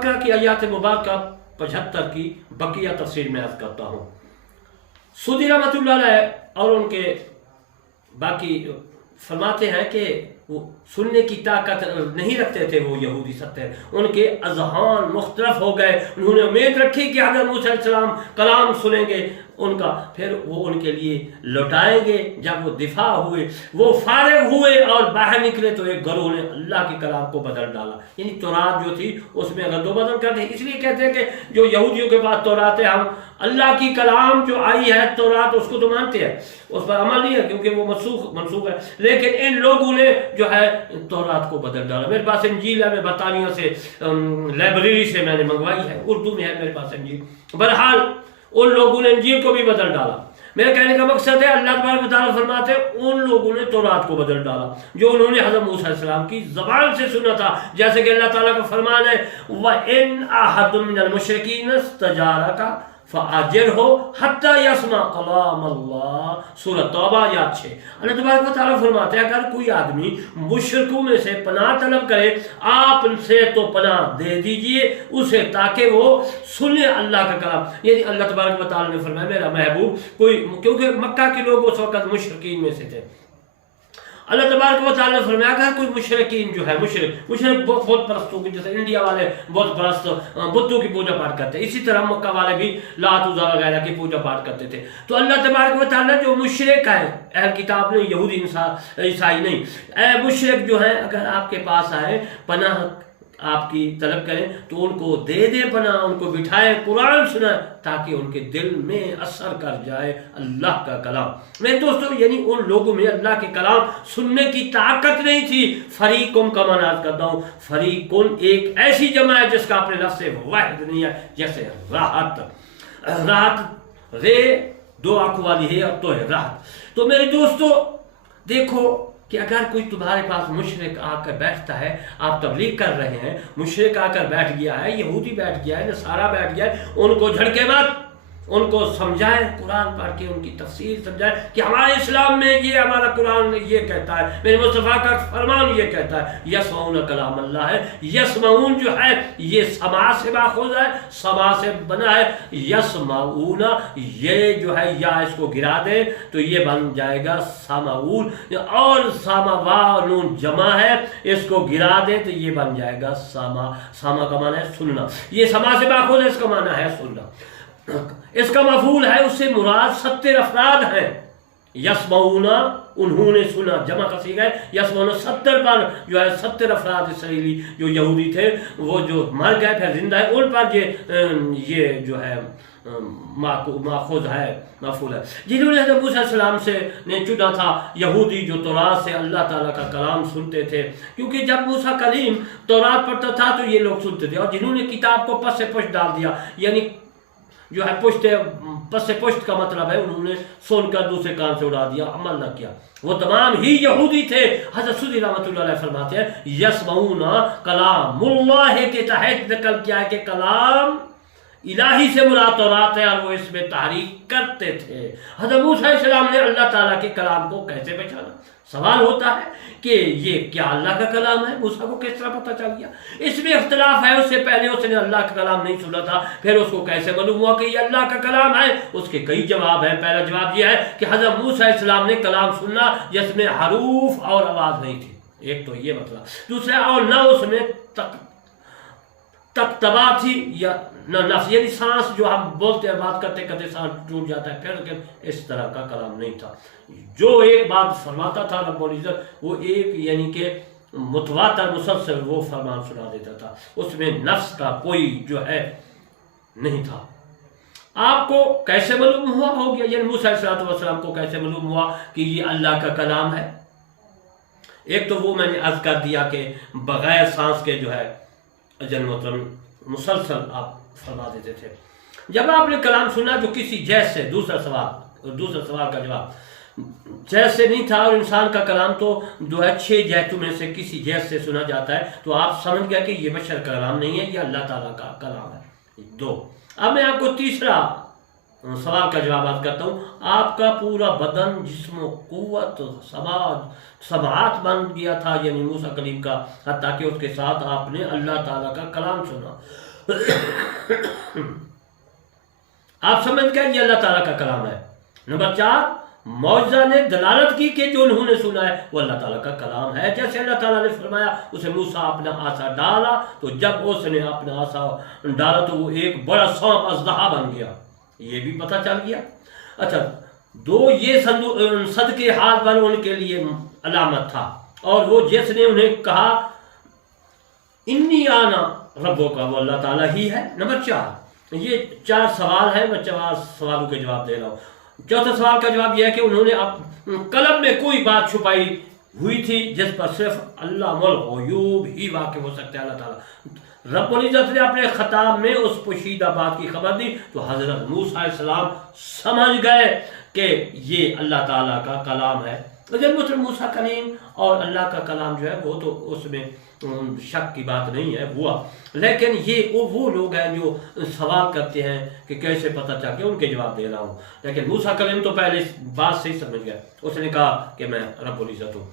बकरा की आयत मुबारका 75 की बकिया तफसीर में अर्ज करता हूँ। सूदी रहमतुल्लाह अलैह और उनके बाकी फरमाते हैं कि वो सुनने की ताकत नहीं रखते थे वो यहूदी सत्य, उनके अज़हान मुख्तलफ हो गए। उन्होंने उम्मीद रखी कि हज़रत मूसा अलैहिस्सलाम कलाम सुनेंगे उनका, फिर वो उनके लिए लौटाएंगे। जब वो दिफा हुए, वो फारिग हुए और बाहर निकले तो एक गरोह ने अल्लाह के कलाम को बदल डाला। यानी तौरात जो थी उसमें अगर दो बदल करते, इसलिए कहते हैं कि जो यहूदियों के पास तौरात है, हम अल्लाह की कलाम जो आई है तौरात उसको तो मानते हैं, उस पर अमल नहीं है क्योंकि वो मनसूख है। लेकिन इन लोगों ने जो है तौरात को बदल डाला। मेरे पास इंजील है, मैं बरतानिया से लाइब्रेरी से मैंने मंगवाई है, उर्दू में है मेरे पास इंजील। बहरहाल उन लोगों ने इंजील को भी बदल डाला। मेरे कहने का मकसद है, अल्लाह तबारक व तआला फरमाते हैं उन लोगों ने तौरात को बदल डाला जो उन्होंने हज़रत मूसा अलैहिस्सलाम की ज़बान से सुना था। जैसे कि अल्लाह ताला का फरमान है, व इन अहदुम मिनल मुशरिकीन इस्तजारका फ़अजिरहु हत्ता यस्मा कलाम अल्लाह। सूरह तौबा आयत 6। अल्लाह तबारक व तआला फरमाते हैं, अगर कोई आदमी मुशरिकों में से पनाह तलब करे, आप उनसे तो पनाह दे दीजिए उसे, ताकि वो सुने अल्लाह का कलाम। यानी अल्लाह तबारक व तआला ने फरमाया मेरा महबूब कोई, क्योंकि मक्का के लोग उस वक़्त मुशरिकीन में से थे। अल्लाह तबारक व तआला ने फरमाया अगर कोई मुशरिकीन जो है, मुशरिक बहुत परस्तों की, जैसे इंडिया वाले बहुत परस्त बुतों की पूजा पाठ करते हैं, इसी तरह मक्का वाले भी लात उज़्ज़ा वगैरह की पूजा पाठ करते थे। तो अल्लाह तबारक व तआला जो मुशरिक है, अहल किताब नहीं, यहूदी ईसाई नहीं, मुशरिक जो है अगर आपके पास आए, पनाह आपकी तलब करें तो उनको दे दे पनाह, उनको बिठाए, कुरान सुनाए, ताकि उनके दिल में असर कर जाए अल्लाह का कलाम। मेरे दोस्तों, यानी उन लोगों में अल्लाह के कलाम सुनने की ताकत नहीं थी। फरीकुन का माना करता हूँ, फरीकुन एक ऐसी जमा है जिसका अपने लफ्ज़ से वाहिद नहीं है, जैसे राहत रे दो आंखों वाली है, अब तो है राहत। तो मेरे दोस्तों देखो कि अगर कोई तुम्हारे पास मुशरिक आकर बैठता है, आप तबलीग कर रहे हैं, मुशरिक आकर बैठ गया है, यहूदी बैठ गया है, नसारा बैठ गया है, उनको झड़के मत, उनको समझाएं, कुरान पढ़ के उनकी तफसीर समझाएं कि हमारे इस्लाम में ये, हमारा कुरान ये कहता है, मेरे मुस्तफ़ा का फरमान ये कहता है, यसमाउन कलाम अल्लाह है। यसमाउन जो है ये समा से माखूज़ है, समा से बना है। यसमाउन ये जो है या इसको गिरा दे तो ये बन जाएगा समाउन, और समावानून जमा है, इसको गिरा दे तो ये बन जाएगा समा। समा का माना है सुनना, ये समा से माखूज़ है, इसका माना है सुनना। इसका मफूल है, उससे मुराद 70 अफराद हैं। यसमाउना उन्होंने सुना, जमा का सीगा है, यसमाउना 70 पर जो है 70 अफराद इसराइली जो यहूदी थे, वो जो मर गए फिर जिंदा है, उन पर ये जो है माखूज़ है, मफूल है, जिन्होंने हज़रत मूसा अलैहिस्सलाम से ने चुना था। यहूदी जो तौरात से अल्लाह ताला का कलाम सुनते थे, क्योंकि जब मूसा कलीम तौरात पढ़ता था तो ये लोग सुनते थे, और जिन्होंने किताब को पस से पुष्ट डाल दिया, यानी जो है पस से पुष्ट का मतलब है उन्होंने सुनकर दूसरे कान से उड़ा दिया, अमल न किया, वो तमाम ही यहूदी थे। हज़रत सूदी रहमतुल्लाह अलैह फरमाते हैं यसमाउना कलामुल्लाह के तहत नकल किया है कि कलाम इलाही से मुराद तौरात है, और वो इसमें तहरीक करते थे। हज़रत मूसा अलैहिस्सलाम ने अल्लाह ताला के कलाम को कैसे पहचाना? सवाल होता है कि ये क्या अल्लाह का कलाम है? मूसा को किस तरह पता चल गया? इसमें इख्तिलाफ है, उससे पहले उसने अल्लाह का कलाम नहीं सुना था, फिर उसको कैसे मालूम हुआ कि ये अल्लाह का कलाम है? उसके कई जवाब हैं। पहला जवाब ये है कि हज़रत मूसा अलैहिस्सलाम ने कलाम सुना जिसमें हरूफ और आवाज़ नहीं थी, एक तो ये मतलब। दूसरा, और न उसमें तख्तबा थी या न नफ्स, यानी सांस जो हम बोलते हैं, बात करते करते सांस टूट जाता है, फिर इस तरह का कलाम नहीं था। जो एक बात फरमाता था रब्बुल इज़्ज़त, वो एक यानी कि मुतवातर मुसलसल वो फरमान सुना देता था, उसमें नफ्स का कोई जो है नहीं था। आपको कैसे मालूम हुआ हो गया, यानी मूसा अलैहिस्सलाम को कैसे मालूम हुआ कि ये अल्लाह का कलाम है? एक तो वो मैंने अर्ज कर दिया कि बगैर सांस के जो है अजल मोहतरम मुसलसल आप फरमा देते थे। जब आपने कलाम सुना जो किसी जैस से, दूसरा सवाल का जवाब जैस से नहीं था, और इंसान का कलाम तो जो है 6 जैतों में से किसी जैस से सुना जाता है, तो आप समझ गए कि ये बशर का कलाम नहीं है, ये अल्लाह ताला का कलाम है। 2, अब मैं आपको तीसरा सवाल का जवाब करता हूँ। आपका पूरा बदन, जिस्म, कुव्वत, समात बन गया था, यानी मूसा कलीम का, हत्ता कि उसके साथ आपने अल्लाह ताला का कलाम सुना। آپ سمجھ گئے یہ اللہ تعالیٰ کا کلام ہے۔ نمبر 4، معجزہ نے دلالت کی کہ جو انہوں نے سنا ہے وہ اللہ تعالیٰ کا کلام ہے۔ جیسے اللہ تعالیٰ نے فرمایا اسے موسیٰ اپنا عصا ڈالا، تو جب اس نے اپنا عصا ڈالا تو وہ ایک بڑا سانپ اژدہا بن گیا، یہ بھی پتہ چل گیا۔ اچھا، 2، یہ صدقے ہاتھ پر ان کے لیے علامت تھا، اور وہ جس نے انہیں کہا انی آنا ربوں کا، وہ اللہ تعالیٰ ہی ہے۔ نمبر 4، یہ 4 سوال ہیں، میں 4 سوالوں کے جواب دے رہا ہوں۔ چوتھا سوال کا جواب یہ ہے کہ انہوں نے قلم میں کوئی بات چھپائی ہوئی تھی جس پر صرف علام الغیوب ہی واقع ہو سکتا ہے، اللہ تعالیٰ۔ رب العزت نے اپنے خطاب میں اس پوشیدہ بات کی خبر دی تو حضرت موسیٰ علیہ السلام سمجھ گئے کہ یہ اللہ تعالیٰ کا کلام ہے۔ جب موسیٰ کلیم اور اللہ کا کلام جو ہے وہ تو اس میں شک کی بات نہیں ہے ہوا، لیکن یہ وہ لوگ ہیں جو سوال کرتے ہیں کہ کیسے پتہ چل کے، ان کے جواب دے رہا ہوں۔ لیکن موسیٰ کلیم تو پہلے بات سے ہی سمجھ گیا، اس نے کہا کہ میں رب العزت ہوں،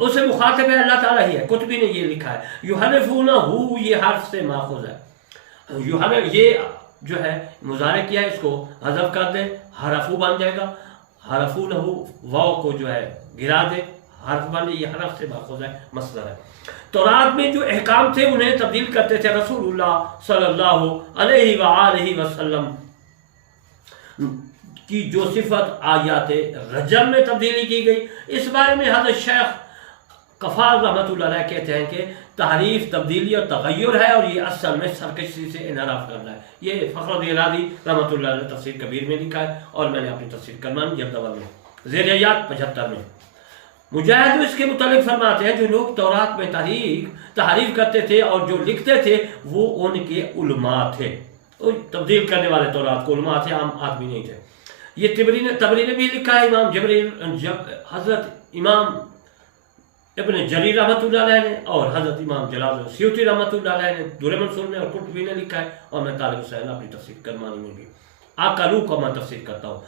اسے مخاطب ہے اللہ تعالیٰ ہی ہے۔ قطبی نے یہ لکھا ہے یحرفونہ، یہ حرف سے ماخوذ ہے، یہ جو ہے مضارع کیا ہے، اس کو حذف کر دے، حرفو بن جائے گا، حرفونہ واو کو جو ہے گرا دے، حرف بن جائے، یہ حرف سے ماخوذ ہے، مصدر ہے۔ تورات میں جو احکام تھے انہیں تبدیل کرتے تھے رسول اللہ صلی اللہ علیہ وآلہ وسلم کی جو صفت آیات رجم میں تبدیلی کی گئی۔ اس بارے میں حضرت شیخ کفار رحمۃ اللہ علیہ کہتے ہیں کہ تحریف تبدیلی اور تغیر ہے، اور یہ اصل میں سرکشی سے انحراف کرنا ہے۔ یہ فخر الدین رازی رحمۃ اللہ علیہ تفسیر کبیر میں لکھا ہے، اور میں نے اپنی تفسیر کرمان جلد اول میں زیر یاد 75 میں۔ مجاہد اس کے متعلق فرماتے ہیں جو لوگ تورات میں تحریف کرتے تھے اور جو لکھتے تھے وہ ان کے علماء تھے، تبدیل کرنے والے تورات کو علماء تھے، عام آدمی نہیں تھے۔ یہ تبری نے بھی لکھا ہے، امام حضرت امام ابن جریر رحمۃ اللہ علیہ نے اور حضرت امام جلال سیوطی رحمۃ اللہ علیہ نے در منصور میں، اور قرطبی نے لکھا ہے، اور میں طالب حسین اپنی تفسیر کرمانی میں بھی آکالو کو میں تفسیر کرتا ہوں۔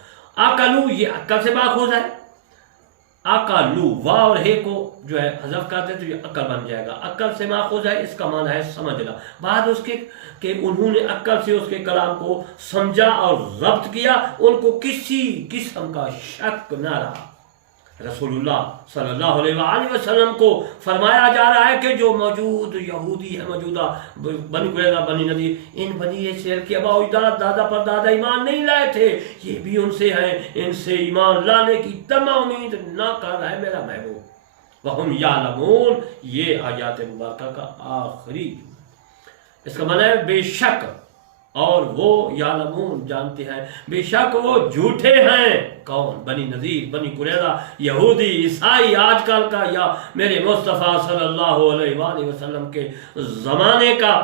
آکالو یہ عقل سے ماخوذ ہے، عقلو وا اور ہے کو جو ہے حذف کرتے تو یہ عقل بن جائے گا، عقل سے ماخوذ ہے، اس کا معنی ہے سمجھنا۔ بعد اس کے کہ انہوں نے عقل سے اس کے کلام کو سمجھا اور ضبط کیا، ان کو کسی قسم کا شک نہ رہا۔ رسول اللہ صلی اللہ علیہ وآلہ وسلم کو فرمایا جا رہا ہے کہ جو موجود یہودی ہے، موجودہ بنی قریظہ، بنی نذیر، ان بنی اسرائیل کے آباء و اجداد دادا پر دادا ایمان نہیں لائے تھے، یہ بھی ان سے ہیں، ان سے ایمان لانے کی تمام امید نہ کر رہا ہے میرا محبوب۔ وہم یعلمون، یہ آیات مبارکہ کا آخری، اس کا معنی ہے بے شک، اور وہ یعلمون جانتے ہیں، بے شک وہ جھوٹے ہیں۔ کون؟ بنی نذیر، بنی قریظہ، یہودی، عیسائی آج کل کا، یا میرے مصطفیٰ صلی اللہ علیہ وآلہ وسلم کے زمانے کا۔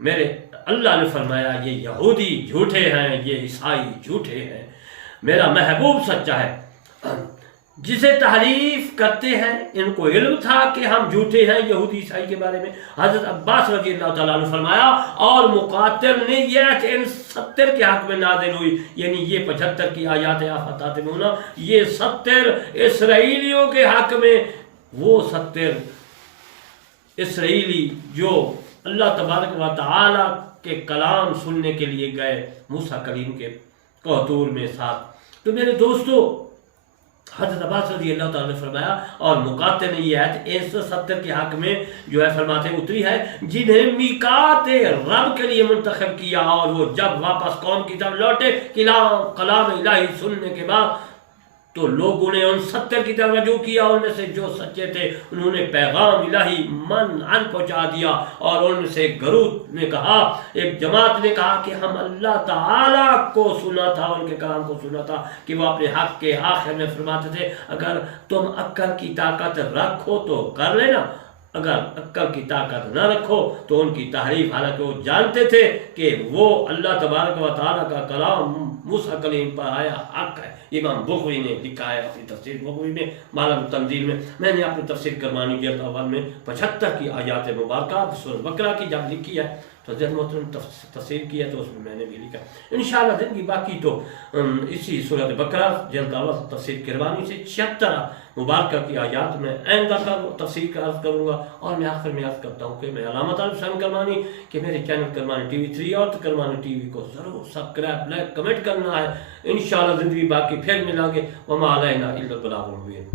میرے اللہ نے فرمایا یہ یہودی جھوٹے ہیں، یہ عیسائی جھوٹے ہیں، میرا محبوب سچا ہے۔ جسے تحریف کرتے ہیں ان کو علم تھا کہ ہم جھوٹے ہیں یہودی عیسائی کے بارے میں۔ حضرت عباس رضی اللہ تعالیٰ عنہ فرمایا، اور مقاتل نے یہ کہ ان 70 کے حق میں نازل ہوئی، یعنی یہ 75 کی آیات آفات مونا، یہ 70 اسرائیلیوں کے حق میں، وہ 70 اسرائیلی جو اللہ تبارک و تعالیٰ کے کلام سننے کے لیے گئے موسیٰ کلیم کے کوہتور میں ساتھ۔ تو میرے دوستو، حضرت عباس رضی اللہ تعالیٰ نے فرمایا، اور مقاتل نے یہ آیت 170 کے حق میں جو ہے فرماتے اتری ہے، جنہیں میقات رب کے لیے منتخب کیا، اور وہ جب واپس قوم کی طرف لوٹے کلام الہی سننے کے بعد، تو لوگوں نے ان 70 کی طرف رجوع کیا، ان میں سے جو سچے تھے انہوں نے پیغام الہی منعن پہنچا دیا، اور ان میں سے گروہ نے کہا، ایک جماعت نے کہا کہ ہم اللہ تعالیٰ کو سنا تھا، ان کے کلام کو سنا تھا کہ وہ اپنے حق کے آخر میں فرماتے تھے اگر تم عقل کی طاقت رکھو تو کر لینا، اگر عقل کی طاقت نہ رکھو تو ان کی تحریف، حالانکہ وہ جانتے تھے کہ وہ اللہ تبارک و تعالیٰ کا کلام موسیٰ کلیم پر آیا حق ہے، امام بغوی نے لکھا ہے اپنی تفسیر بغوی میں معلم التنزیل میں نے اپنی تفسیر کرمانی جلد اول میں 75 کی آیات مبارکہ سورۃ بقرہ کی جب لکھی ہے تو حضرت محترم تفسیر کی ہے تو اس میں نے بھی لکھا انشاءاللہ زندگی باقی تو اسی سورۃ بقرہ جلد اول تفسیر کرمانی سے 76 مبارکہ کی آیات میں آئندہ کا تفسیر کا عرض کروں گا. اور میں آخر میں عرض کرتا ہوں کہ میں علامہ طالب حسین کرمانی کہ میرے چینل کرمانی ٹی وی 3 اور کرمانی ٹی وی کو ضرور سبسکرائب لائک کمنٹ کرنا ہے. انشاءاللہ زندگی باقی پھر ملیں گے. وما علینا الا البلاغ المبین.